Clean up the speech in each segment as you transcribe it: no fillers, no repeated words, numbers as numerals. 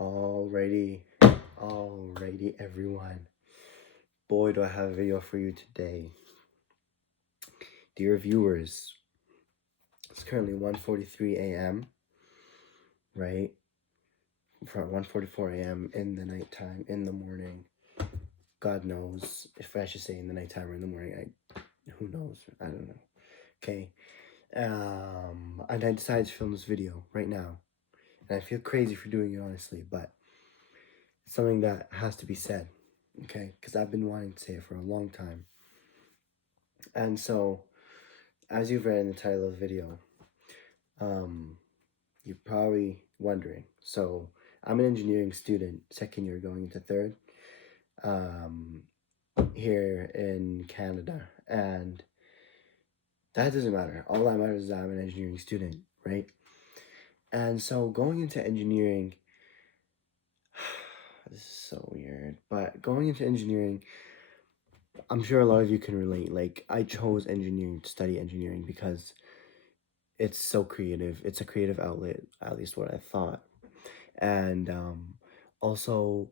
Alrighty, alrighty, everyone. Boy, do I have a video for you today. Dear viewers, it's currently 1:43 a.m., right? For 1:44 a.m. in the nighttime, in the morning. God knows if I should say in the nighttime or in the morning. Who knows? I don't know. Okay. And I decided to film this video right now. And I feel crazy for doing it, honestly, but it's something that has to be said, okay? Because I've been wanting to say it for a long time. And so, as you've read in the title of the video, you're probably wondering. So, I'm an engineering student, second year going into third, here in Canada. And that doesn't matter. All that matters is that I'm an engineering student, right? And so, going into engineering, this is so weird, but going into engineering, I'm sure a lot of you can relate. Like, I chose engineering to study engineering because it's so creative. It's a creative outlet, at least what I thought. And also,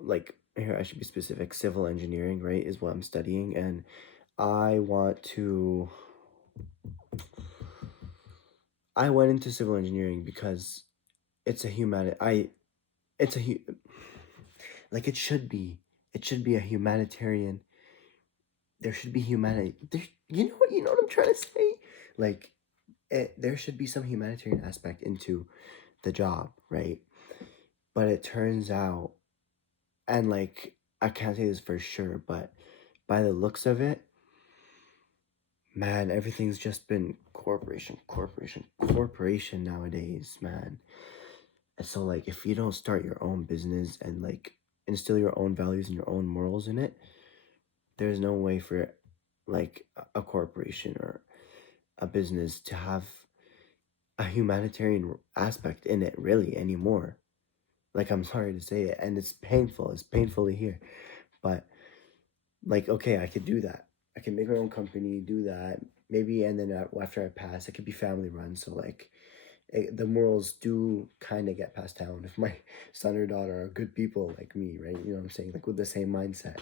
like, here I should be specific, civil engineering, right, is what I'm studying. And I went into civil engineering because it's a like, it should be a humanitarian. There should be humanity. You know what I'm trying to say? Like, there should be some humanitarian aspect into the job, right? But it turns out, and like, I can't say this for sure, but by the looks of it, man, everything's just been corporation nowadays, man. And so, like, if you don't start your own business and like instill your own values and your own morals in it, there's no way for like a corporation or a business to have a humanitarian aspect in it really anymore. Like, I'm sorry to say it, and it's painful. It's painful to hear, but like, okay, I could do that. I can make my own company, do that, maybe, and then after I pass, it could be family run. So like, the morals do kind of get passed down if my son or daughter are good people like me, right? You know what I'm saying? Like, with the same mindset.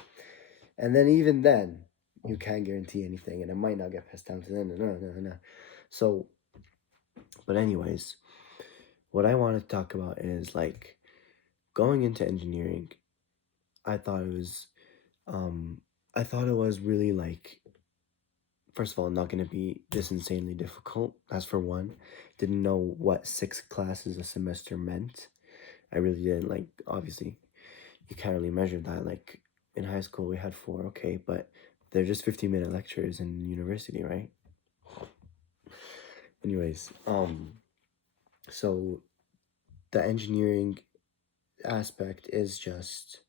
And then even then, you can't guarantee anything, and it might not get passed down to them. No. So, but anyways, what I want to talk about is like going into engineering. I thought it was, really like, first of all, not going to be this insanely difficult. That's for one. Didn't know what 6 classes a semester meant. I really didn't. Like, obviously, you can't really measure that. Like, in high school, we had 4, okay, but they're just 15-minute lectures in university, right? Anyways, so the engineering aspect is just,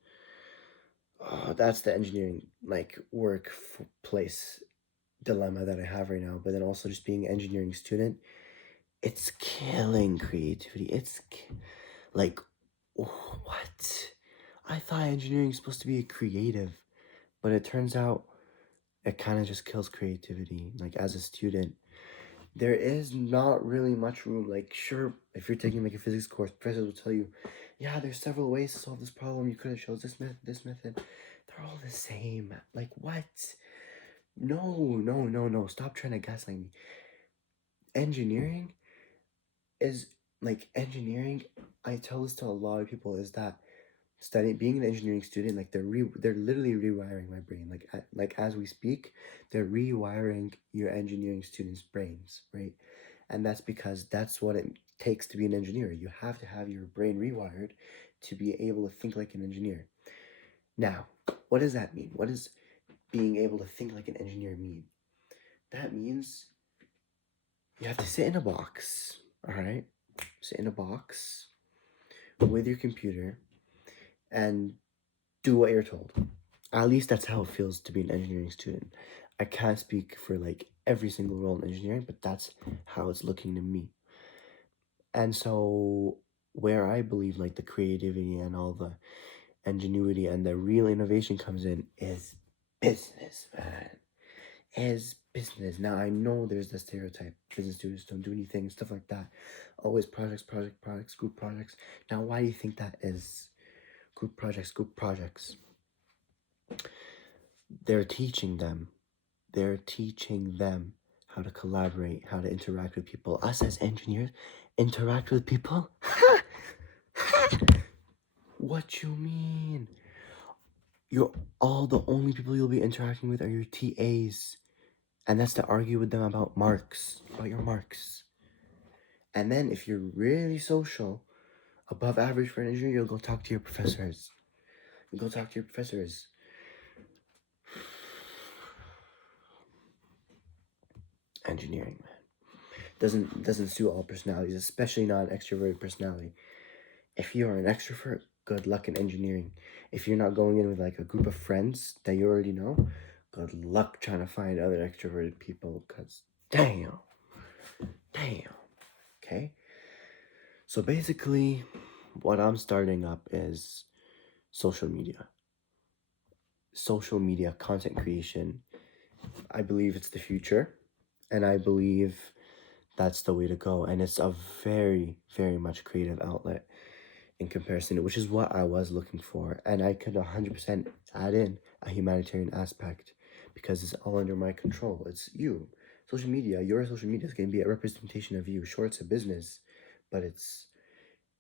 that's the engineering, like, workplace dilemma that I have right now. But then also, just being an engineering student, it's killing creativity. Like, what? I thought engineering is supposed to be creative, but it turns out it kind of just kills creativity. Like, as a student, there is not really much room. Like, sure, if you're taking like a physics course, professors will tell you, yeah, there's several ways to solve this problem. You could have chose this method, this method. They're all the same. Like, what? No. Stop trying to gaslight me. Engineering is like, engineering. I tell this to a lot of people, is that being an engineering student, like, they're literally rewiring my brain. Like, as we speak, they're rewiring your engineering students' brains, right? And that's because that's what it takes to be an engineer. You have to have your brain rewired to be able to think like an engineer. Now, what does that mean? What does being able to think like an engineer mean? That means you have to sit in a box, all right? Sit in a box with your computer and do what you're told. At least that's how it feels to be an engineering student. I can't speak for like every single role in engineering, but that's how it's looking to me. And so, where I believe like the creativity and all the ingenuity and the real innovation comes in is business, man. Is business. Now I know there's the stereotype business students don't do anything, stuff like that. Always projects, group projects. Now why do you think that is? Group projects. They're teaching them. They're teaching them how to collaborate, how to interact with people. Us as engineers, interact with people? What you mean? You're all the only people you'll be interacting with are your TAs. And that's to argue with them about marks, about your marks. And then if you're really social, above average for an engineer, you'll go talk to your professors. You go talk to your professors. Engineering, man, doesn't suit all personalities, especially not an extroverted personality. If you are an extrovert, good luck in engineering. If you're not going in with like a group of friends that you already know, good luck trying to find other extroverted people. Cause damn. Okay. So basically, what I'm starting up is social media. Social media content creation. I believe it's the future, and I believe that's the way to go. And it's a very, very much creative outlet in comparison, which is what I was looking for. And I could 100% add in a humanitarian aspect because it's all under my control. It's you. Social media, your social media is going to be a representation of you. Sure, it's a business, but it's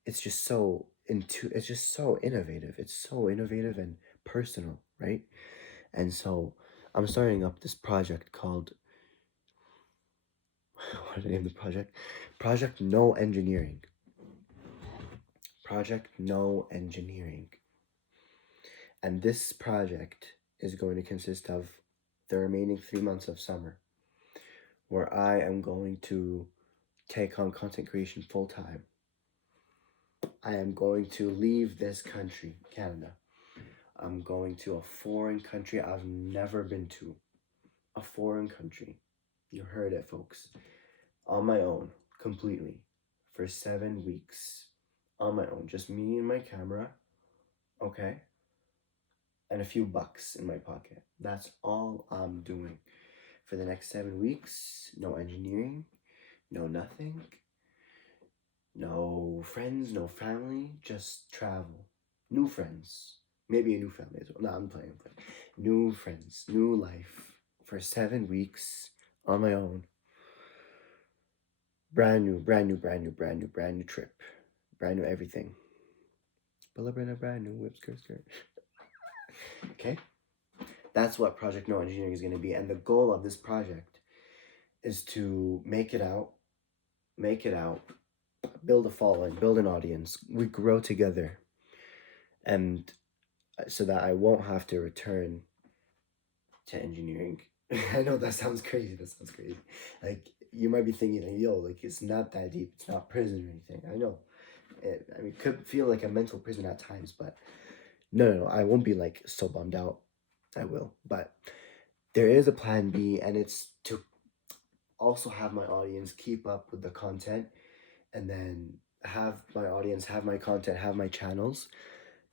just so it's just so innovative. It's so innovative and personal, right? And so I'm starting up this project called what did I name the project? Project No Engineering. Project No Engineering. And this project is going to consist of the remaining 3 months of summer, where I am going to take on content creation full time. I am going to leave this country, Canada. I'm going to a foreign country I've never been to. A foreign country. You heard it, folks. On my own, completely. For 7 weeks. On my own. Just me and my camera. Okay? And a few bucks in my pocket. That's all I'm doing. For the next 7 weeks, no engineering, no nothing, no friends, no family, just travel. New friends. Maybe a new family as well. No, I'm playing. New friends, new life. For 7 weeks on my own. Brand new trip. Brand new everything. Pull up in a brand new whip skirt. Okay? That's what Project No Engineering is going to be. And the goal of this project is to make it out, build a following, build an audience. We grow together. And so that I won't have to return to engineering. I know that sounds crazy. Like, you might be thinking, like, yo, like, it's not that deep. It's not prison or anything. I know. It could feel like a mental prison at times, but no. I won't be, like, so bummed out. I will. But there is a plan B, and it's to also have my audience keep up with the content, and then have my audience have my content, have my channels,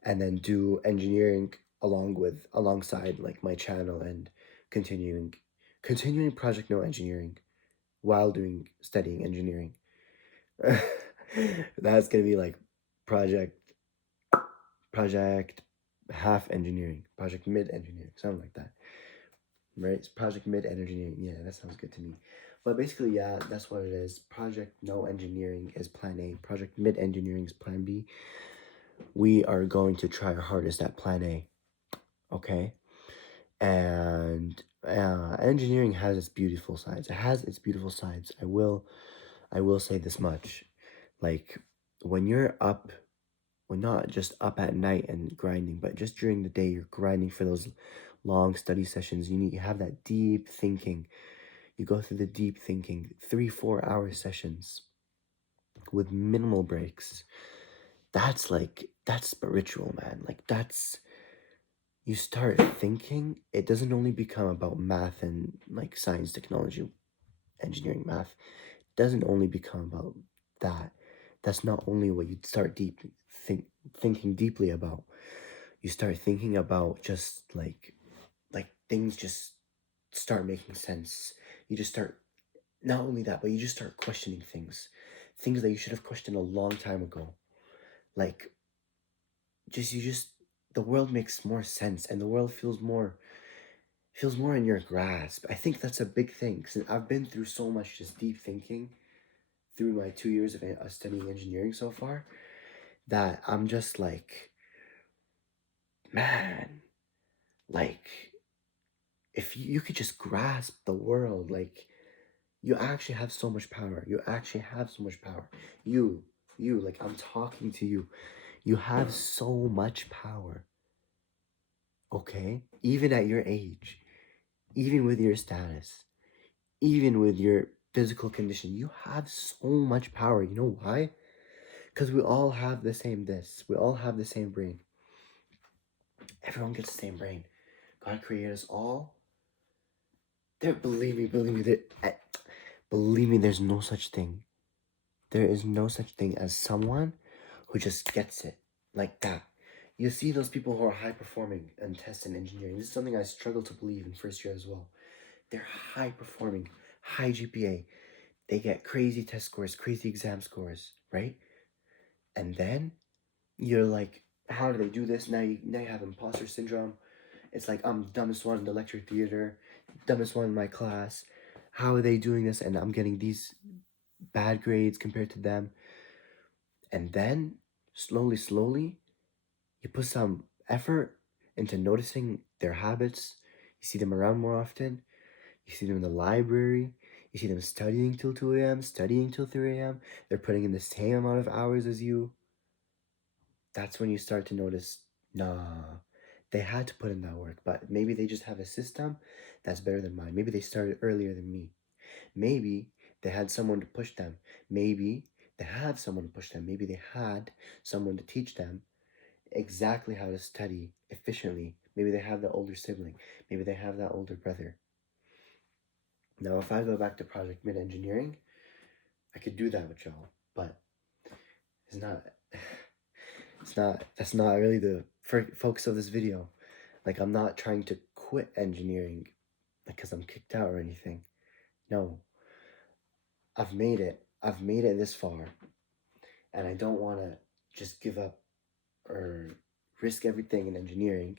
and then do engineering alongside like my channel, and continuing Project No Engineering while studying engineering. That's gonna be like project project half engineering, project mid engineering, something like that. Right? It's project mid engineering. Yeah, that sounds good to me. But basically, yeah, that's what it is. Project No Engineering is plan A. Project mid engineering is plan B. We are going to try our hardest at plan A. Okay? And engineering has its beautiful sides. It has its beautiful sides. I will say this much. Like, when you're up, well, not just up at night and grinding, but just during the day, you're grinding for those long study sessions. You have that deep thinking. You go through the deep thinking, 3-4 hour sessions with minimal breaks. That's spiritual, man. Like, you start thinking, it doesn't only become about math and like science, technology, engineering, math. It doesn't only become about that. That's not only what you start thinking deeply about. You start thinking about just like things just start making sense. You just start, not only that, but you just start questioning things that you should have questioned a long time ago. Like, you just, the world makes more sense and the world feels more in your grasp. I think that's a big thing, because I've been through so much just deep thinking through my 2 years of studying engineering so far, that I'm just like, man, like, if you could just grasp the world, like, you actually have so much power. You actually have so much power. You, like, I'm talking to you. You have so much power, okay? Even at your age, even with your status, even with your physical condition, you have so much power. You know why? Because we all have the same this. We all have the same brain. Everyone gets the same brain. God created us all. There, believe me, there's no such thing. There is no such thing as someone who just gets it like that. You see those people who are high performing in tests and engineering. This is something I struggle to believe in first year as well. They're high performing, high GPA. They get crazy test scores, crazy exam scores, right? And then you're like, how do they do this? Now you have imposter syndrome. It's like, I'm the dumbest one in the lecture theater, dumbest one in my class. How are they doing this? And I'm getting these bad grades compared to them. And then slowly, you put some effort into noticing their habits. You see them around more often. You see them in the library. You see them studying till 2 a.m., studying till 3 a.m. They're putting in the same amount of hours as you. That's when you start to notice, nah, they had to put in that work, but maybe they just have a system that's better than mine. Maybe they started earlier than me. Maybe they had someone to push them. Maybe they have someone to push them. Maybe they had someone to teach them exactly how to study efficiently. Maybe they have the older sibling. Maybe they have that older brother. Now, if I go back to project mid engineering, I could do that with y'all, but it's not. It's not. That's not really the focus of this video. Like, I'm not trying to quit engineering because I'm kicked out or anything. No, I've made it. I've made it this far, and I don't want to just give up or risk everything in engineering.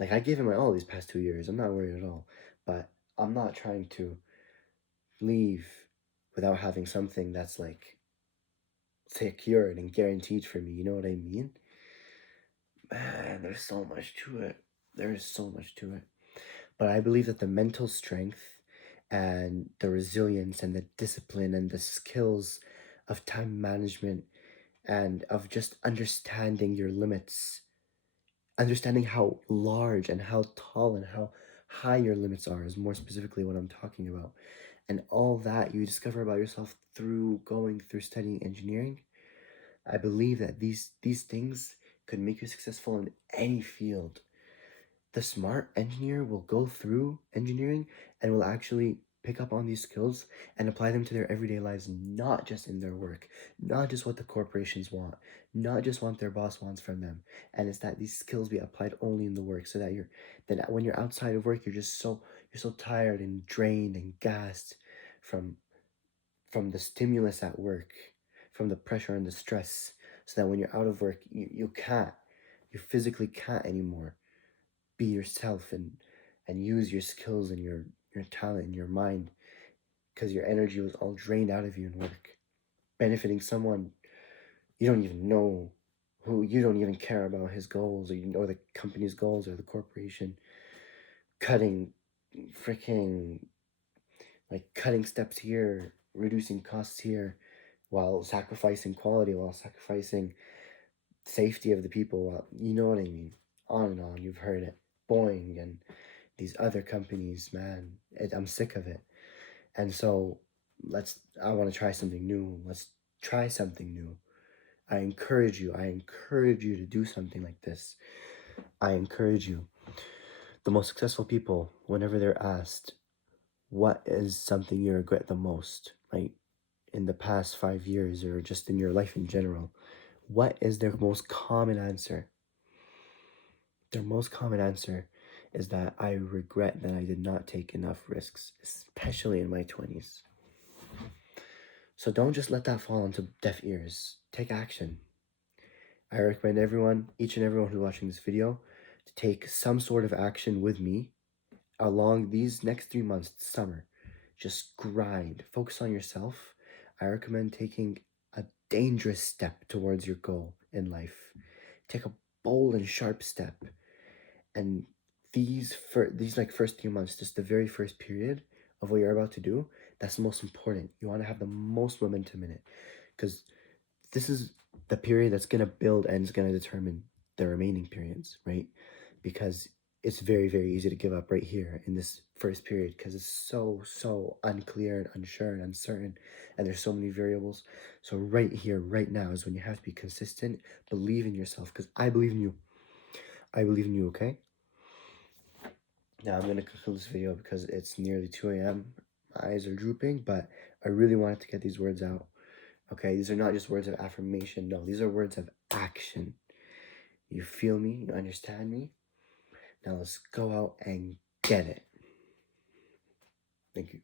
Like, I gave it my all these past 2 years. I'm not worried at all. But I'm not trying to leave without having something that's like secured and guaranteed for me. You know what I mean? Man, there's so much to it. There is so much to it. But I believe that the mental strength and the resilience and the discipline and the skills of time management and of just understanding your limits, understanding how large and how tall and how high your limits are is more specifically what I'm talking about. And all that you discover about yourself through going through studying engineering. I believe that these things could make you successful in any field. The smart engineer will go through engineering and will actually pick up on these skills and apply them to their everyday lives, not just in their work, not just what the corporations want, not just what their boss wants from them. And it's that these skills be applied only in the work, so that then when you're outside of work, you're so tired and drained and gassed from the stimulus at work, from the pressure and the stress, so that when you're out of work, you physically can't anymore be yourself and use your skills and your talent and your mind, because your energy was all drained out of you in work, benefiting someone you don't even know, who you don't even care about his goals, or the company's goals, or the corporation, cutting freaking like cutting steps here, reducing costs here, while sacrificing quality, while sacrificing safety of the people, while, you know what I mean. On and on, you've heard it. Boeing and these other companies, man, I'm sick of it. And so I want to try something new. Let's try something new. I encourage you to do something like this. I encourage you. The most successful people, whenever they're asked, what is something you regret the most, like in the past 5 years or just in your life in general, what is their most common answer? Their most common answer is that I regret that I did not take enough risks, especially in my 20s. So don't just let that fall onto deaf ears. Take action. I recommend everyone, each and everyone who's watching this video, to take some sort of action with me along these next 3 months, summer. Just grind, focus on yourself. I recommend taking a dangerous step towards your goal in life. Take a bold and sharp step. And these like first 3 months, just the very first period of what you're about to do, that's the most important. You want to have the most momentum in it, because this is the period that's going to build and is going to determine the remaining periods, right? Because it's very, very easy to give up right here in this first period, because it's so unclear and unsure and uncertain, and there's so many variables. So right here, right now, is when you have to be consistent. Believe in yourself, because I believe in you. I believe in you. Okay, now I'm going to conclude this video because it's nearly 2 a.m. My eyes are drooping, but I really wanted to get these words out. Okay, these are not just words of affirmation. No, these are words of action. You feel me? You understand me? Now let's go out and get it. Thank you.